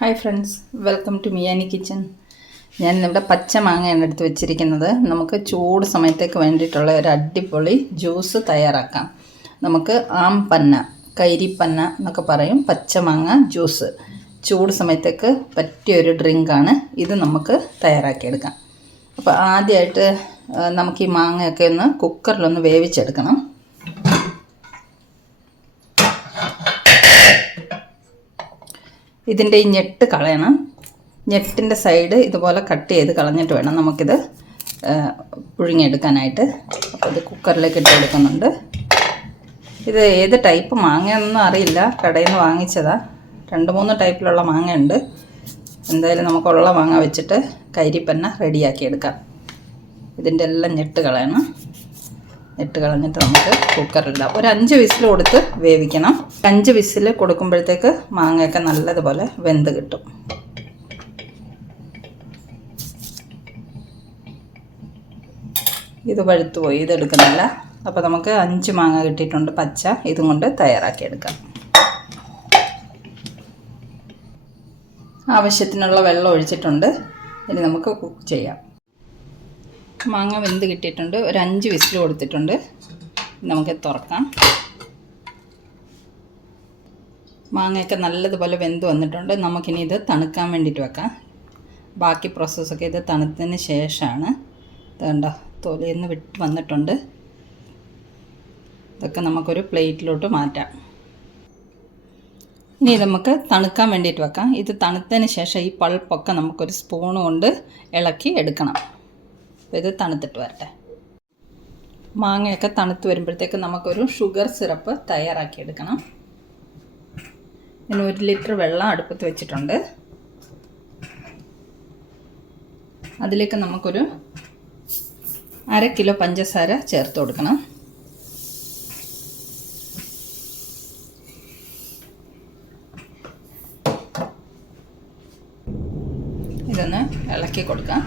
Hi friends, welcome to Miyani kitchen. ഞാനിവിടെ പച്ച മാങ്ങയാണ് എടുത്ത് വെച്ചിരിക്കുന്നത്. നമുക്ക് ചൂട് സമയത്തേക്ക് വേണ്ടിയിട്ടുള്ള ഒരു അടിപൊളി ജ്യൂസ് തയ്യാറാക്കാം. നമുക്ക് ആംപന്ന, കൈരിപ്പന്ന എന്നൊക്കെ പറയും. പച്ച മാങ്ങ ജ്യൂസ് ചൂട് സമയത്തേക്ക് പറ്റിയൊരു ഡ്രിങ്കാണ്. ഇത് നമുക്ക് തയ്യാറാക്കിയെടുക്കാം. അപ്പോൾ ആദ്യമായിട്ട് നമുക്ക് ഈ മാങ്ങയൊക്കെ ഒന്ന് കുക്കറിലൊന്ന് വേവിച്ചെടുക്കണം. ഇതിൻ്റെ ഈ ഞെട്ട് കളയണം. ഞെട്ടിൻ്റെ സൈഡ് ഇതുപോലെ കട്ട് ചെയ്ത് കളഞ്ഞിട്ട് വേണം നമുക്കിത് പുഴുങ്ങിയെടുക്കാനായിട്ട്. അപ്പോൾ ഇത് കുക്കറിലേക്ക് ഇട്ട് കൊടുക്കുന്നുണ്ട്. ഇത് ഏത് ടൈപ്പ് മാങ്ങയൊന്നും അറിയില്ല, കടയിൽ നിന്ന് വാങ്ങിച്ചതാണ്. 2-3 ടൈപ്പിലുള്ള മാങ്ങയുണ്ട്. എന്തായാലും നമുക്കുള്ള മാങ്ങ വെച്ചിട്ട് കൈരിപ്പന്ന റെഡിയാക്കിയെടുക്കാം. ഇതിൻ്റെ എല്ലാം ഞെട്ട് കളയണം. ഞെട്ട് കളഞ്ഞിട്ട് നമുക്ക് കുക്കറിലിടാം. ഒരു 5 വിസിൽ കൊടുത്ത് വേവിക്കണം. 5 വിസിൽ കൊടുക്കുമ്പോഴത്തേക്ക് മാങ്ങയൊക്കെ നല്ലതുപോലെ വെന്ത് കിട്ടും. ഇത് പഴുത്തുപോയി, ഇതെടുക്കുന്നില്ല. അപ്പോൾ നമുക്ക് 5 മാങ്ങ കിട്ടിയിട്ടുണ്ട് പച്ച. ഇതും കൊണ്ട് തയ്യാറാക്കിയെടുക്കാം. ആവശ്യത്തിനുള്ള വെള്ളം ഒഴിച്ചിട്ടുണ്ട്. ഇനി നമുക്ക് കുക്ക് ചെയ്യാം. മാങ്ങ വെന്ത് കിട്ടിയിട്ടുണ്ട്. ഒരു 5 വിസിൽ കൊടുത്തിട്ടുണ്ട്. നമുക്ക് തുറക്കാം. മാങ്ങയൊക്കെ നല്ലതുപോലെ വെന്ത് വന്നിട്ടുണ്ട്. നമുക്കിനി ഇത് തണുക്കാൻ വേണ്ടിയിട്ട് വെക്കാം. ബാക്കി പ്രോസസ്സൊക്കെ ഇത് തണുത്തതിന് ശേഷമാണ്. ഇതുണ്ടോ, തൊലിയിൽ നിന്ന് വിട്ട് വന്നിട്ടുണ്ട്. ഇതൊക്കെ നമുക്കൊരു പ്ലേറ്റിലോട്ട് മാറ്റാം. ഇനി നമുക്ക് തണുക്കാൻ വേണ്ടിയിട്ട് വെക്കാം. ഇത് തണുത്തതിന് ശേഷം ഈ പൾപ്പൊക്കെ നമുക്കൊരു സ്പൂൺ കൊണ്ട് ഇളക്കി എടുക്കണം. ഇത് തണുത്തിട്ട് വരട്ടെ. മാങ്ങയൊക്കെ തണുത്ത് വരുമ്പോഴത്തേക്ക് നമുക്കൊരു ഷുഗർ സിറപ്പ് തയ്യാറാക്കിയെടുക്കണം. പിന്നെ 1 ലിറ്റർ വെള്ളം അടുപ്പത്ത് വെച്ചിട്ടുണ്ട്. അതിലേക്ക് നമുക്കൊരു 1/2 കിലോ പഞ്ചസാര ചേർത്ത് കൊടുക്കണം. ഇതൊന്ന് ഇളക്കി കൊടുക്കാം.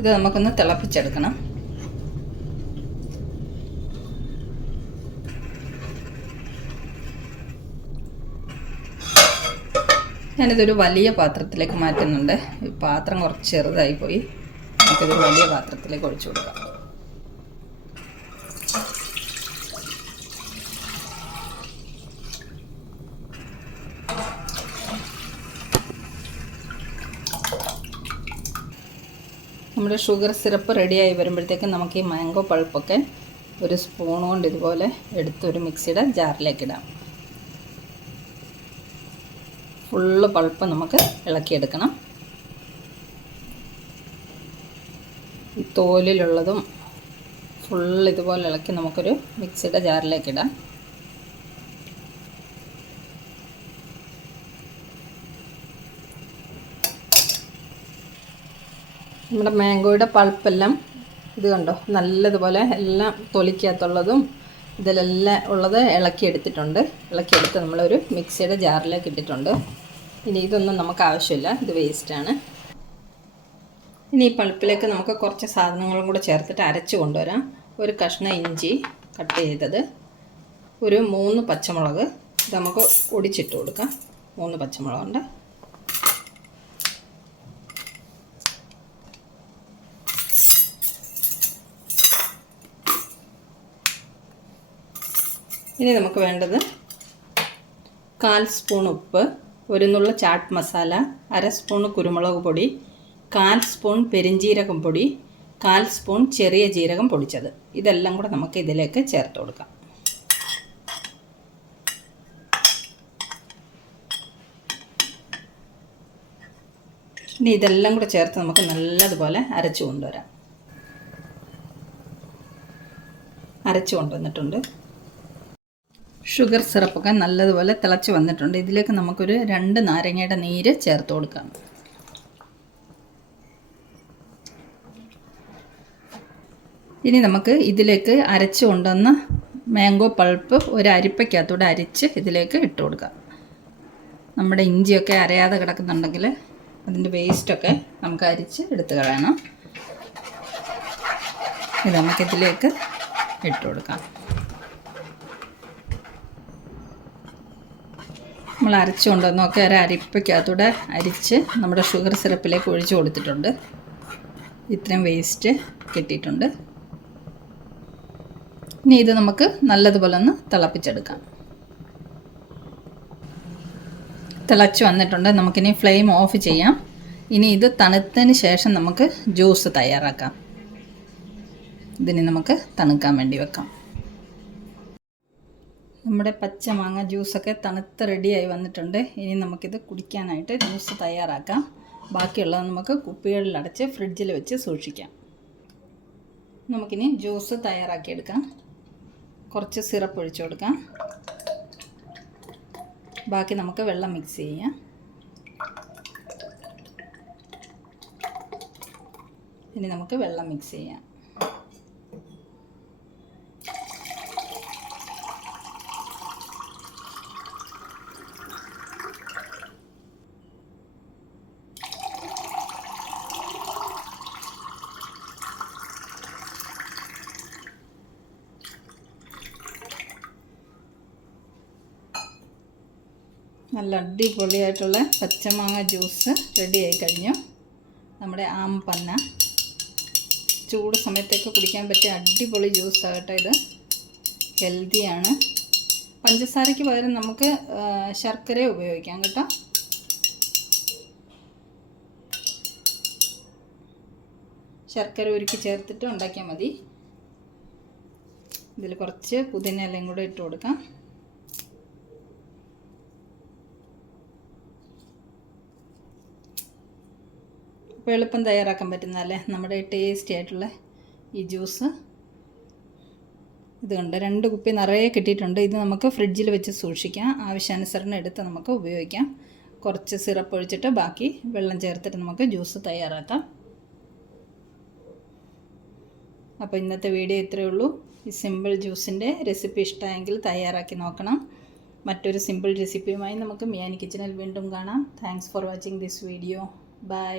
ഇത് നമുക്കൊന്ന് തിളപ്പിച്ചെടുക്കണം. ഞാനിതൊരു വലിയ പാത്രത്തിലേക്ക് മാറ്റുന്നുണ്ട്. ഈ പാത്രം കുറച്ച് ചെറുതായിപ്പോയി. നമുക്കിതൊരു വലിയ പാത്രത്തിലേക്ക് ഒഴിച്ചു കൊടുക്കാം. നമ്മുടെ ഷുഗർ സിറപ്പ് റെഡിയായി വരുമ്പോഴത്തേക്കും നമുക്ക് ഈ മാംഗോ പൾപ്പൊക്കെ ഒരു സ്പൂൺ കൊണ്ട് ഇതുപോലെ എടുത്തൊരു മിക്സിയുടെ ജാറിലേക്ക് ഇടാം. ഫുള്ള് പൾപ്പ് നമുക്ക് ഇളക്കിയെടുക്കണം. ഈ തോലിലുള്ളതും ഫുള്ള് ഇതുപോലെ ഇളക്കി നമുക്കൊരു മിക്സിയുടെ ജാറിലേക്ക് ഇടാം. നമ്മുടെ മാംഗോയുടെ പൾപ്പെല്ലാം ഇത് കണ്ടോ, നല്ലതുപോലെ എല്ലാം തൊലിക്കകത്തുള്ളതും ഇതിലെല്ലാം ഉള്ളത് ഇളക്കിയെടുത്തിട്ടുണ്ട്. ഇളക്കിയെടുത്ത് നമ്മളൊരു മിക്സിയുടെ ജാറിലേക്ക് ഇട്ടിട്ടുണ്ട്. ഇനി ഇതൊന്നും നമുക്ക് ആവശ്യമില്ല, ഇത് വേസ്റ്റാണ്. ഇനി ഈ പൾപ്പിലേക്ക് നമുക്ക് കുറച്ച് സാധനങ്ങളും കൂടെ ചേർത്തിട്ട് അരച്ച് കൊണ്ടുവരാം. ഒരു കഷ്ണം ഇഞ്ചി കട്ട് ചെയ്തത്, ഒരു 3 പച്ചമുളക്. ഇത് നമുക്ക് ഒടിച്ചിട്ട് കൊടുക്കാം. 3 പച്ചമുളകുണ്ട്. ഇനി നമുക്ക് വേണ്ടത് 1/4 സ്പൂൺ ഉപ്പ്, 1 നുള്ള ചാട്ട് മസാല, 1/2 സ്പൂൺ കുരുമുളക് പൊടി, 1/4 സ്പൂൺ പെരിഞ്ജീരകം പൊടി, 1/4 സ്പൂൺ ചെറിയ ജീരകം പൊടിച്ചത്. ഇതെല്ലാം കൂടെ നമുക്ക് ഇതിലേക്ക് ചേർത്ത് കൊടുക്കാം. ഇനി ഇതെല്ലാം കൂടെ ചേർത്ത് നമുക്ക് നല്ലതുപോലെ അരച്ചു കൊണ്ടുവരാം. അരച്ചു കൊണ്ടുവന്നിട്ടുണ്ട്. ഷുഗർ സിറപ്പൊക്കെ നല്ലതുപോലെ തിളച്ച് വന്നിട്ടുണ്ട്. ഇതിലേക്ക് നമുക്കൊരു 2 നാരങ്ങയുടെ നീര് ചേർത്ത് കൊടുക്കാം. ഇനി നമുക്ക് ഇതിലേക്ക് അരച്ച് കൊണ്ടുവന്ന മാംഗോ പൾപ്പ് ഒരു അരിപ്പയ്ക്കകത്തൂടെ അരിച്ച് ഇതിലേക്ക് ഇട്ട് കൊടുക്കാം. നമ്മുടെ ഇഞ്ചിയൊക്കെ അരയാതെ കിടക്കുന്നുണ്ടെങ്കിൽ അതിൻ്റെ വേസ്റ്റൊക്കെ നമുക്ക് അരിച്ച് എടുത്ത് കളയണം. ഇത് നമുക്കിതിലേക്ക് ഇട്ട് കൊടുക്കാം. നമ്മൾ അരച്ചു കൊണ്ടുവന്നൊക്കെ ഒരു അരിപ്പയ്ക്കകത്തൂടെ അരിച്ച് നമ്മുടെ ഷുഗർ സിറപ്പിലേക്ക് ഒഴിച്ചു കൊടുത്തിട്ടുണ്ട്. ഇത്രയും വേസ്റ്റ് കിട്ടിയിട്ടുണ്ട്. ഇനി ഇത് നമുക്ക് നല്ലതുപോലെ ഒന്ന് തിളപ്പിച്ചെടുക്കാം. തിളച്ച് വന്നിട്ടുണ്ട്. നമുക്കിനി ഫ്ലെയിം ഓഫ് ചെയ്യാം. ഇനി ഇത് തണുത്തതിന് ശേഷം നമുക്ക് ജ്യൂസ് തയ്യാറാക്കാം. ഇതിന് നമുക്ക് തണുക്കാൻ വേണ്ടി വെക്കാം. നമ്മുടെ പച്ച മാങ്ങ ജ്യൂസൊക്കെ തണുത്ത് റെഡിയായി വന്നിട്ടുണ്ട്. ഇനി നമുക്കിത് കുടിക്കാനായിട്ട് ജ്യൂസ് തയ്യാറാക്കാം. ബാക്കിയുള്ളത് നമുക്ക് കുപ്പികളിലടച്ച് ഫ്രിഡ്ജിൽ വെച്ച് സൂക്ഷിക്കാം. നമുക്കിനി ജ്യൂസ് തയ്യാറാക്കിയെടുക്കാം. കുറച്ച് സിറപ്പ് ഒഴിച്ചു കൊടുക്കാം. ബാക്കി നമുക്ക് വെള്ളം മിക്സ് ചെയ്യാം. ഇനി നമുക്ക് വെള്ളം മിക്സ് ചെയ്യാം. നല്ല അടിപൊളിയായിട്ടുള്ള പച്ചമാങ്ങ ജ്യൂസ് റെഡി ആയി കഴിഞ്ഞു. നമ്മുടെ ആംപന്ന ചൂട് സമയത്തൊക്കെ കുടിക്കാൻ പറ്റിയ അടിപൊളി ജ്യൂസാണ് കേട്ടോ. ഇത് ഹെൽത്തിയാണ്. പഞ്ചസാരയ്ക്ക് പകരം നമുക്ക് ശർക്കര ഉപയോഗിക്കാം കേട്ടോ. ശർക്കര ഉരുക്കി ചേർത്തിട്ട് ഉണ്ടാക്കിയാൽ മതി. ഇതിൽ കുറച്ച് പുതിന ഇലയും കൂടെ ഇട്ട് കൊടുക്കാം. അപ്പോൾ എളുപ്പം തയ്യാറാക്കാൻ പറ്റുന്നതല്ലേ നമ്മുടെ ടേസ്റ്റി ആയിട്ടുള്ള ഈ ജ്യൂസ്. ഇതുകൊണ്ട് 2 കുപ്പി നിറയെ കിട്ടിയിട്ടുണ്ട്. ഇത് നമുക്ക് ഫ്രിഡ്ജിൽ വെച്ച് സൂക്ഷിക്കാം. ആവശ്യാനുസരണം എടുത്ത് നമുക്ക് ഉപയോഗിക്കാം. കുറച്ച് സിറപ്പ് ഒഴിച്ചിട്ട് ബാക്കി വെള്ളം ചേർത്തിട്ട് നമുക്ക് ജ്യൂസ് തയ്യാറാക്കാം. അപ്പോൾ ഇന്നത്തെ വീഡിയോ ഇത്രയേ ഉള്ളൂ. ഈ സിമ്പിൾ ജ്യൂസിൻ്റെ റെസിപ്പി ഇഷ്ടമായെങ്കിൽ തയ്യാറാക്കി നോക്കണം. മറ്റൊരു സിമ്പിൾ റെസിപ്പിയുമായി നമുക്ക് മിയാനി കിച്ചണിൽ വീണ്ടും കാണാം. Thanks for watching this video. By.